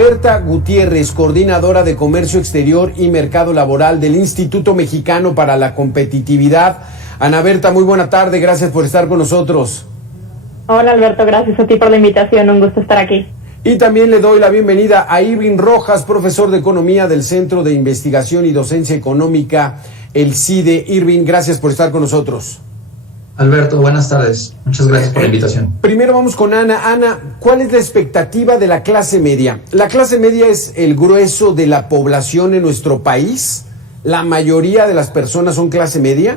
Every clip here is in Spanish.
Berta Gutiérrez, coordinadora de Comercio Exterior y Mercado Laboral del Instituto Mexicano para la Competitividad. Ana Berta, muy buena tarde, gracias por estar con nosotros. Hola Alberto, gracias a ti por la invitación, un gusto estar aquí. Y también le doy la bienvenida a Irving Rojas, profesor de Economía del Centro de Investigación y Docencia Económica, el CIDE. Irving, gracias por estar con nosotros. Alberto, buenas tardes. Muchas gracias por la invitación. Primero vamos con Ana. Ana, ¿cuál es la expectativa de la clase media? ¿La clase media es el grueso de la población en nuestro país? ¿La mayoría de las personas son clase media?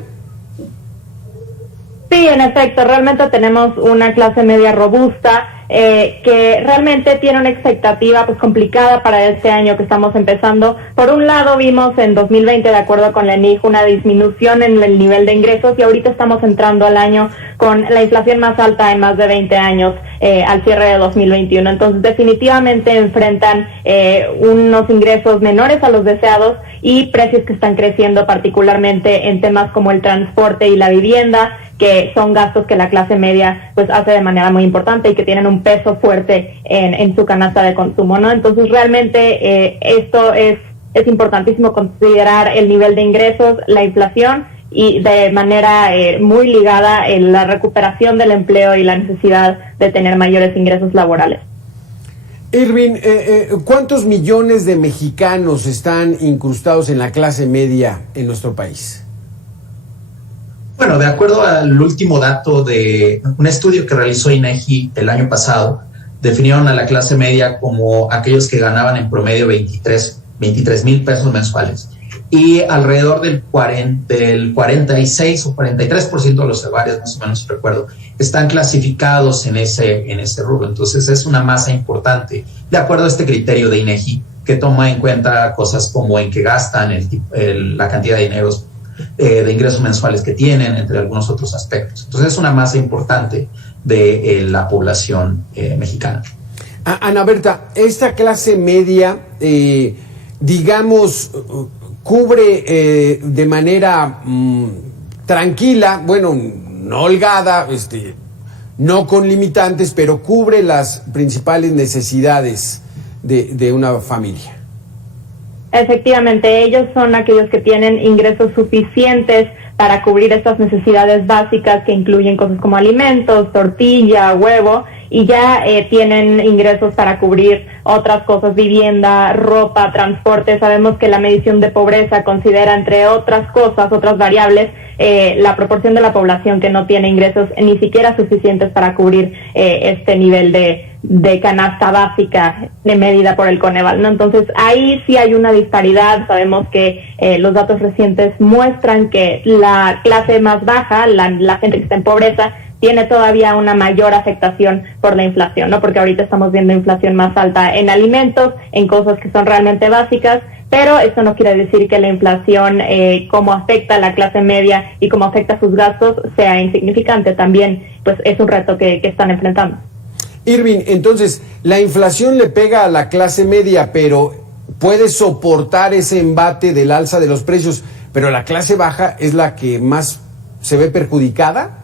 Sí, en efecto, realmente tenemos una clase media robusta que realmente tiene una expectativa pues complicada para este año que estamos empezando. Por un lado, vimos en 2020, de acuerdo con la ENIC, una disminución en el nivel de ingresos y ahorita estamos entrando al año con la inflación más alta en más de 20 años al cierre de 2021. Entonces, definitivamente enfrentan unos ingresos menores a los deseados y precios que están creciendo, particularmente en temas como el transporte y la vivienda, que son gastos que la clase media pues hace de manera muy importante y que tienen un peso fuerte en su canasta de consumo, ¿no? Entonces realmente esto es importantísimo considerar el nivel de ingresos, la inflación y de manera muy ligada en la recuperación del empleo y la necesidad de tener mayores ingresos laborales. Irving, ¿cuántos millones de mexicanos están incrustados en la clase media en nuestro país? Bueno, de acuerdo al último dato de un estudio que realizó INEGI el año pasado, definieron a la clase media como aquellos que ganaban en promedio 23,000 pesos mensuales. Y alrededor del 46 o 43% de los hogares, más o menos recuerdo, están clasificados en ese rubro. Entonces es una masa importante, de acuerdo a este criterio de INEGI, que toma en cuenta cosas como en qué gastan, la cantidad de dineros, de ingresos mensuales que tienen, entre algunos otros aspectos. Entonces es una masa importante de la población mexicana. Ana Berta, esta clase media, digamos, cubre de manera tranquila, bueno, no holgada, no con limitantes, pero cubre las principales necesidades de una familia. Efectivamente, ellos son aquellos que tienen ingresos suficientes para cubrir estas necesidades básicas que incluyen cosas como alimentos, tortilla, huevo, y ya tienen ingresos para cubrir otras cosas, vivienda, ropa, transporte. Sabemos que la medición de pobreza considera, entre otras cosas, otras variables, la proporción de la población que no tiene ingresos ni siquiera suficientes para cubrir este nivel de canasta básica de medida por el Coneval, ¿no? Entonces ahí sí hay una disparidad. Sabemos que los datos recientes muestran que la clase más baja, la gente que está en pobreza, tiene todavía una mayor afectación por la inflación, ¿no? Porque ahorita estamos viendo inflación más alta en alimentos, en cosas que son realmente básicas, pero esto no quiere decir que la inflación, cómo afecta a la clase media y cómo afecta a sus gastos, sea insignificante. También pues es un reto que están enfrentando. Irving, entonces, la inflación le pega a la clase media, pero puede soportar ese embate del alza de los precios, pero la clase baja es la que más se ve perjudicada.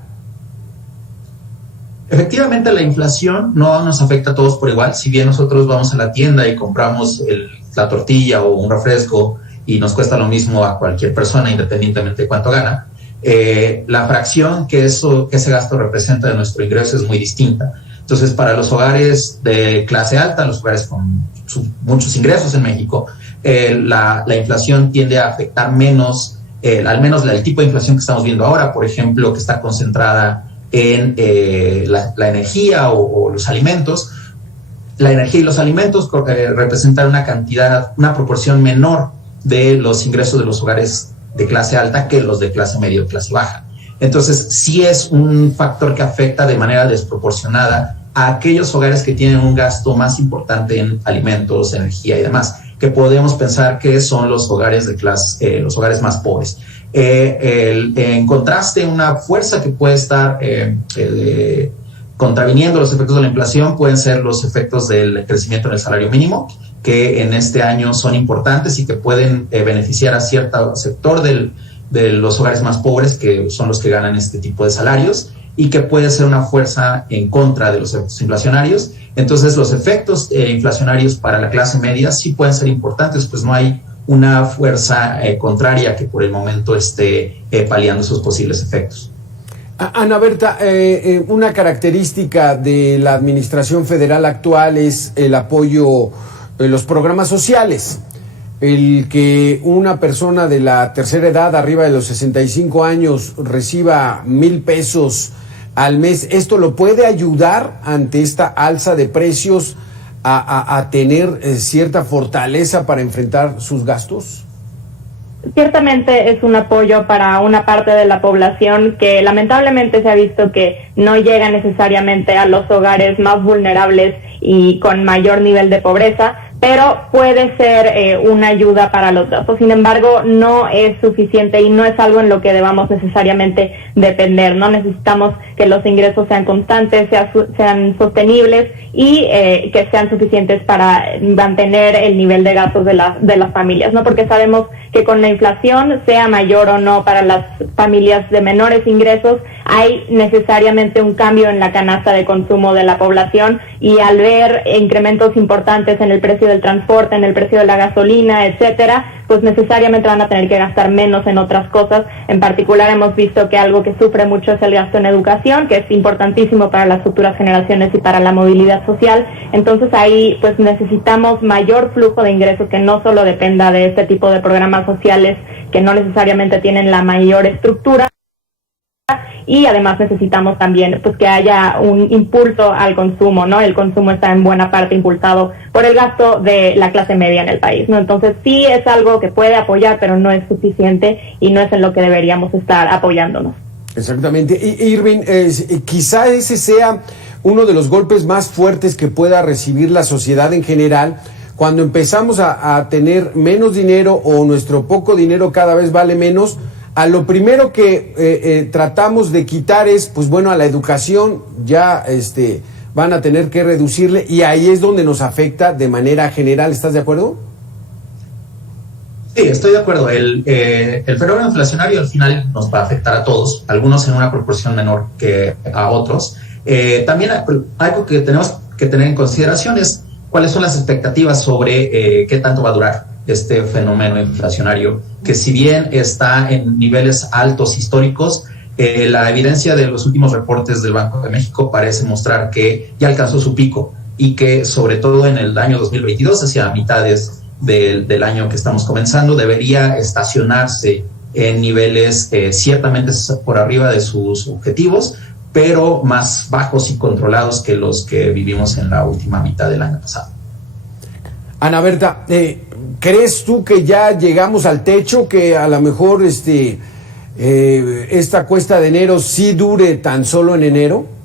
Efectivamente, la inflación no nos afecta a todos por igual. Si bien nosotros vamos a la tienda y compramos la tortilla o un refresco y nos cuesta lo mismo a cualquier persona, independientemente de cuánto gana, la fracción que ese gasto representa de nuestro ingreso es muy distinta. Entonces, para los hogares de clase alta, los hogares con muchos ingresos en México, la inflación tiende a afectar menos, al menos el tipo de inflación que estamos viendo ahora, por ejemplo, que está concentrada en la energía o los alimentos. La energía y los alimentos representan una proporción menor de los ingresos de los hogares de clase alta que los de clase media o clase baja. Entonces, sí es un factor que afecta de manera desproporcionada a aquellos hogares que tienen un gasto más importante en alimentos, energía y demás, que podemos pensar que son los hogares los hogares más pobres. En contraste, una fuerza que puede estar contraviniendo los efectos de la inflación pueden ser los efectos del crecimiento en el salario mínimo, que en este año son importantes y que pueden beneficiar a cierto sector de los hogares más pobres, que son los que ganan este tipo de salarios. y que puede ser una fuerza en contra de los efectos inflacionarios. Entonces, los efectos inflacionarios para la clase media sí pueden ser importantes, pues no hay una fuerza contraria que por el momento esté paliando esos posibles efectos. Ana Berta, una característica de la administración federal actual es el apoyo en los programas sociales. El que una persona de la tercera edad, arriba de los 65 años, reciba 1,000 pesos al mes, ¿esto lo puede ayudar ante esta alza de precios a tener cierta fortaleza para enfrentar sus gastos? Ciertamente es un apoyo para una parte de la población que lamentablemente se ha visto que no llega necesariamente a los hogares más vulnerables y con mayor nivel de pobreza, pero puede ser una ayuda para los gastos. Sin embargo, no es suficiente y no es algo en lo que debamos necesariamente depender. No necesitamos que los ingresos sean constantes, sean sostenibles y que sean suficientes para mantener el nivel de gastos de las familias, ¿no? Porque sabemos que con la inflación, sea mayor o no para las familias de menores ingresos, hay necesariamente un cambio en la canasta de consumo de la población, y al ver incrementos importantes en el precio del transporte, en el precio de la gasolina, etcétera, pues necesariamente van a tener que gastar menos en otras cosas. En particular hemos visto que algo que sufre mucho es el gasto en educación, que es importantísimo para las futuras generaciones y para la movilidad social. Entonces ahí pues necesitamos mayor flujo de ingresos que no solo dependa de este tipo de programas sociales que no necesariamente tienen la mayor estructura, y además necesitamos también pues que haya un impulso al consumo, ¿no? El consumo está en buena parte impulsado por el gasto de la clase media en el país, ¿no? Entonces sí es algo que puede apoyar, pero no es suficiente y no es en lo que deberíamos estar apoyándonos. Exactamente. Irving, quizá ese sea uno de los golpes más fuertes que pueda recibir la sociedad en general, cuando empezamos a tener menos dinero o nuestro poco dinero cada vez vale menos. A lo primero que tratamos de quitar es, pues bueno, a la educación ya van a tener que reducirle, y ahí es donde nos afecta de manera general. ¿Estás de acuerdo? Sí, estoy de acuerdo. El fenómeno inflacionario al final nos va a afectar a todos, algunos en una proporción menor que a otros. También algo que tenemos que tener en consideración es cuáles son las expectativas sobre qué tanto va a durar este fenómeno inflacionario, que si bien está en niveles altos históricos, la evidencia de los últimos reportes del Banco de México parece mostrar que ya alcanzó su pico, y que sobre todo en el año 2022, hacia mitades del año que estamos comenzando, debería estacionarse en niveles ciertamente por arriba de sus objetivos, pero más bajos y controlados que los que vivimos en la última mitad del año pasado. Ana Berta, ¿crees tú que ya llegamos al techo, que a lo mejor esta cuesta de enero sí dure tan solo en enero?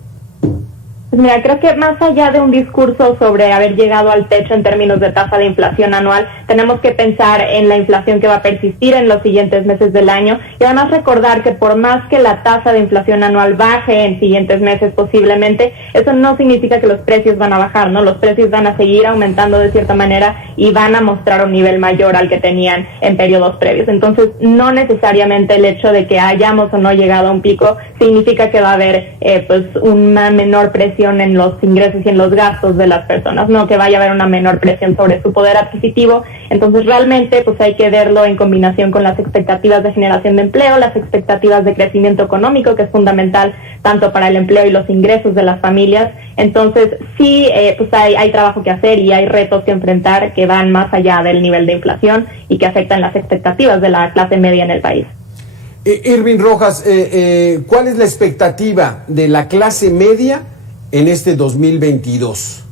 Mira, creo que más allá de un discurso sobre haber llegado al techo en términos de tasa de inflación anual, tenemos que pensar en la inflación que va a persistir en los siguientes meses del año, y además recordar que por más que la tasa de inflación anual baje en siguientes meses posiblemente, eso no significa que los precios van a bajar, ¿no? Los precios van a seguir aumentando de cierta manera y van a mostrar un nivel mayor al que tenían en periodos previos. Entonces, no necesariamente el hecho de que hayamos o no llegado a un pico significa que va a haber pues una menor presión en los ingresos y en los gastos de las personas, no que vaya a haber una menor presión sobre su poder adquisitivo. Entonces realmente pues hay que verlo en combinación con las expectativas de generación de empleo, las expectativas de crecimiento económico, que es fundamental tanto para el empleo y los ingresos de las familias. Entonces sí, pues hay trabajo que hacer y hay retos que enfrentar que van más allá del nivel de inflación y que afectan las expectativas de la clase media en el país. Irving Rojas, ¿cuál es la expectativa de la clase media en este 2022?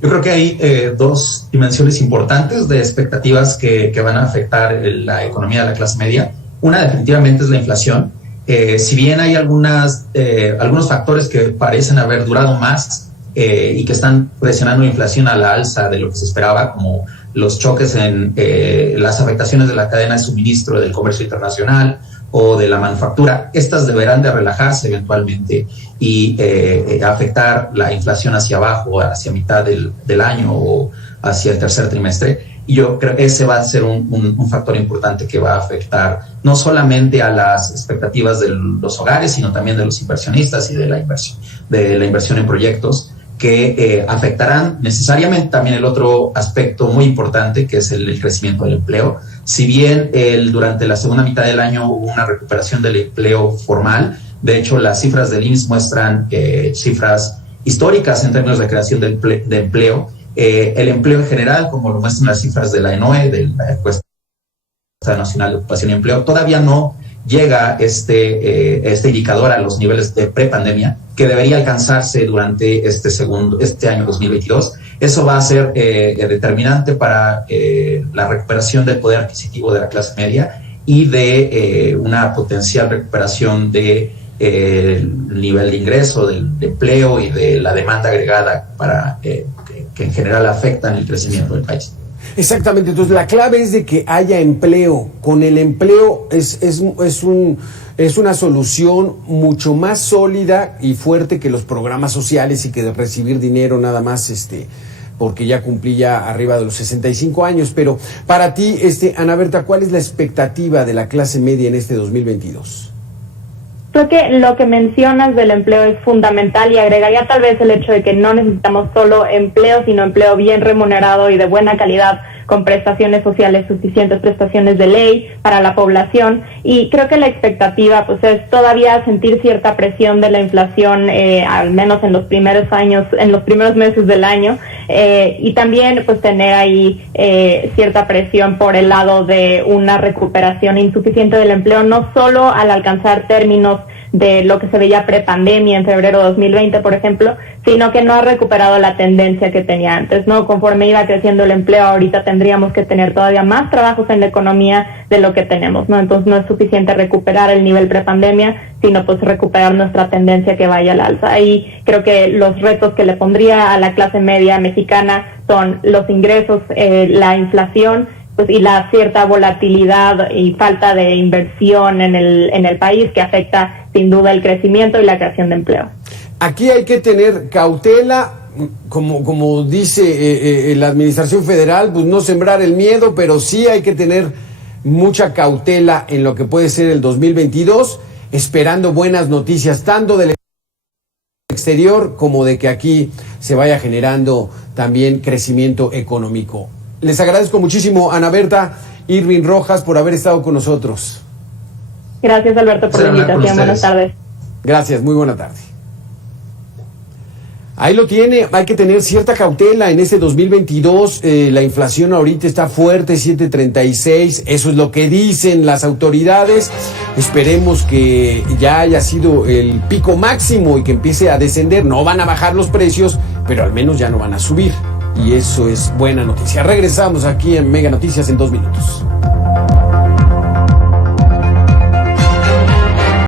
Yo creo que hay dos dimensiones importantes de expectativas que van a afectar la economía de la clase media. Una definitivamente es la inflación. Si bien hay algunos factores que parecen haber durado más y que están presionando la inflación a la alza de lo que se esperaba, como los choques en las afectaciones de la cadena de suministro del comercio internacional o de la manufactura, estas deberán de relajarse eventualmente y afectar la inflación hacia abajo, hacia mitad del año o hacia el tercer trimestre. y yo creo que ese va a ser un factor importante que va a afectar no solamente a las expectativas de los hogares, sino también de los inversionistas y de la inversión en proyectos, que afectarán necesariamente también el otro aspecto muy importante, que es el crecimiento del empleo. Si bien durante la segunda mitad del año hubo una recuperación del empleo formal, de hecho las cifras del INS muestran cifras históricas en términos de creación de empleo. El empleo en general, como lo muestran las cifras de la ENOE, de la Encuesta Nacional de Ocupación y Empleo, todavía no llega este indicador a los niveles de prepandemia que debería alcanzarse durante este año 2022. Eso va a ser determinante para la recuperación del poder adquisitivo de la clase media y de una potencial recuperación de el nivel de ingreso, del empleo y de la demanda agregada para que en general afectan el crecimiento del país. Exactamente, entonces la clave es de que haya empleo. Con el empleo es una solución mucho más sólida y fuerte que los programas sociales y que de recibir dinero nada más, porque ya cumplí ya arriba de los 65 años. Pero para ti, Ana Berta, ¿cuál es la expectativa de la clase media en este 2022? Creo que lo que mencionas del empleo es fundamental y agregaría tal vez el hecho de que no necesitamos solo empleo, sino empleo bien remunerado y de buena calidad, con prestaciones sociales suficientes, prestaciones de ley para la población. Y creo que la expectativa pues es todavía sentir cierta presión de la inflación, al menos en los primeros años, en los primeros meses del año, y también pues tener ahí cierta presión por el lado de una recuperación insuficiente del empleo, no solo al alcanzar términos de lo que se veía prepandemia en febrero de 2020, por ejemplo, sino que no ha recuperado la tendencia que tenía antes, ¿no? Conforme iba creciendo el empleo, ahorita tendríamos que tener todavía más trabajos en la economía de lo que tenemos, ¿no? Entonces no es suficiente recuperar el nivel prepandemia, sino pues recuperar nuestra tendencia que vaya al alza. Ahí creo que los retos que le pondría a la clase media mexicana son los ingresos, la inflación, pues, y la cierta volatilidad y falta de inversión en el país, que afecta sin duda el crecimiento y la creación de empleo. Aquí hay que tener cautela, como dice la Administración Federal, pues no sembrar el miedo, pero sí hay que tener mucha cautela en lo que puede ser el 2022, esperando buenas noticias tanto del exterior como de que aquí se vaya generando también crecimiento económico. Les agradezco muchísimo, Ana Berta, Irving Rojas, por haber estado con nosotros. Gracias, Alberto, por la invitación. Buenas tardes. Gracias, muy buena tarde. Ahí lo tiene, hay que tener cierta cautela en este 2022, la inflación ahorita está fuerte, 7.36, eso es lo que dicen las autoridades. Esperemos que ya haya sido el pico máximo y que empiece a descender. No van a bajar los precios, pero al menos ya no van a subir. Y eso es buena noticia. Regresamos aquí en Mega Noticias en 2 minutos.